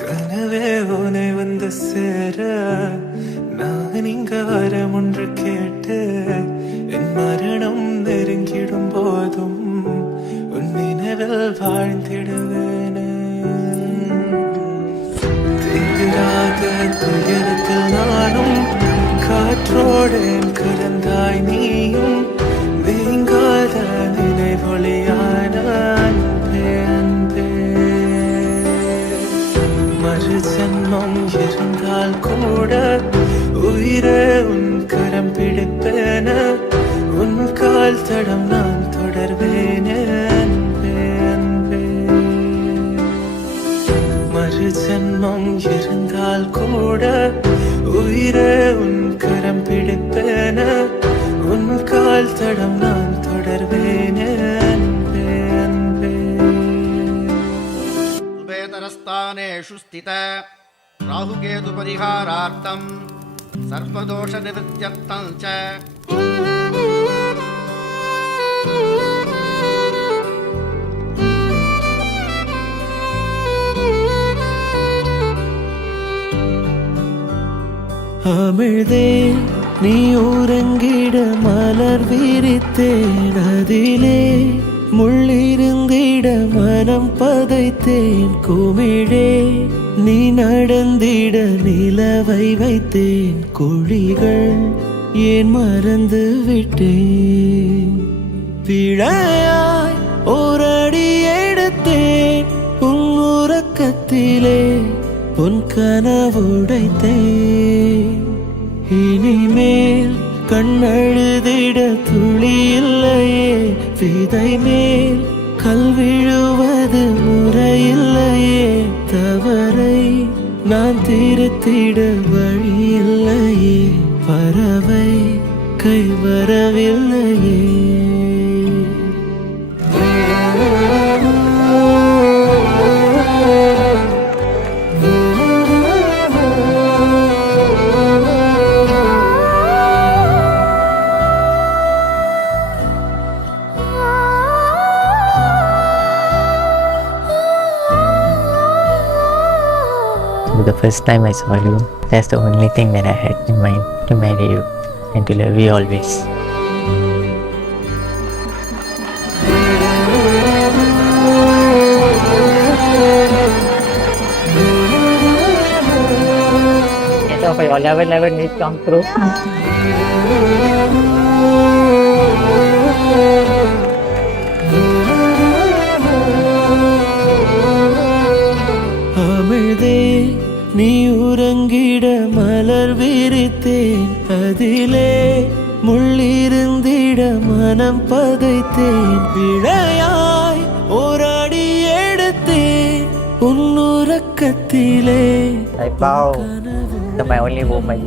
கனவே உனை வந்து சேர நான் இங்க வரம் ஒன்று கேட்டு என் மரணம் நெருங்கிடும் போதும் உன் நினைவில் வாழ்ந்திடுவேனே. தீராத துயரத்தில் நானும் காற்றோடேன் கலந்தாய் நீயும் நீங்காத நினைவொளியான அன்பே அன்பே. மறு ஜன்மம் இருந்தால் கூட உயிரே உன் கரம் பிடிப்பேன உன் கால் தடம் நான் தொடர்வேனே அன்பே அன்பே. மறு ஜன்மம் இருந்தால் கூட உயிரே உன் கரம் பிடிப்பேன உன் கால் தடம் நான் தொடர்வேனே அன்பே அன்பே. उभयतरस्थानेषु स्थित राहुकेतुपरिहारार्थं सर्पदोषनिवृत्त्यर्थं च அமிழ்தே நீ உறங்கிட மலர் விரித்தேன் அதிலே முள்ளிருந்திட மனம் பதைத்தேன் குமிழே நீ நடந்திட நிலவை வைத்தேன் குழிகள் ஏன் மறந்து விட்டேன். பிழையாய் ஓரடி எடுத்தேன் உன் உறக்கத்திலே உன் கனவுடைத்தேன். இனிமேல் கண்ணழுதிட துளி இல்லையே விதை மேல் கல் விழுவது முறையில்லையே. தவறை நான் திருத்திட வழி இல்லையே பறவை கை வரவில்லையே. The first time I saw you, that's the only thing that I had in mind, to marry you and to love you always. So for your 11 needs come through. அமிழ்தே நீ உறங்கிட மலர் விரித்தேன் அதிலே முள்ளிருந்திட மனம் பதைத்தேன். பிழையாய் ஓராடி எடுத்தேன் உன் உறக்கத்திலே I vow to my only woman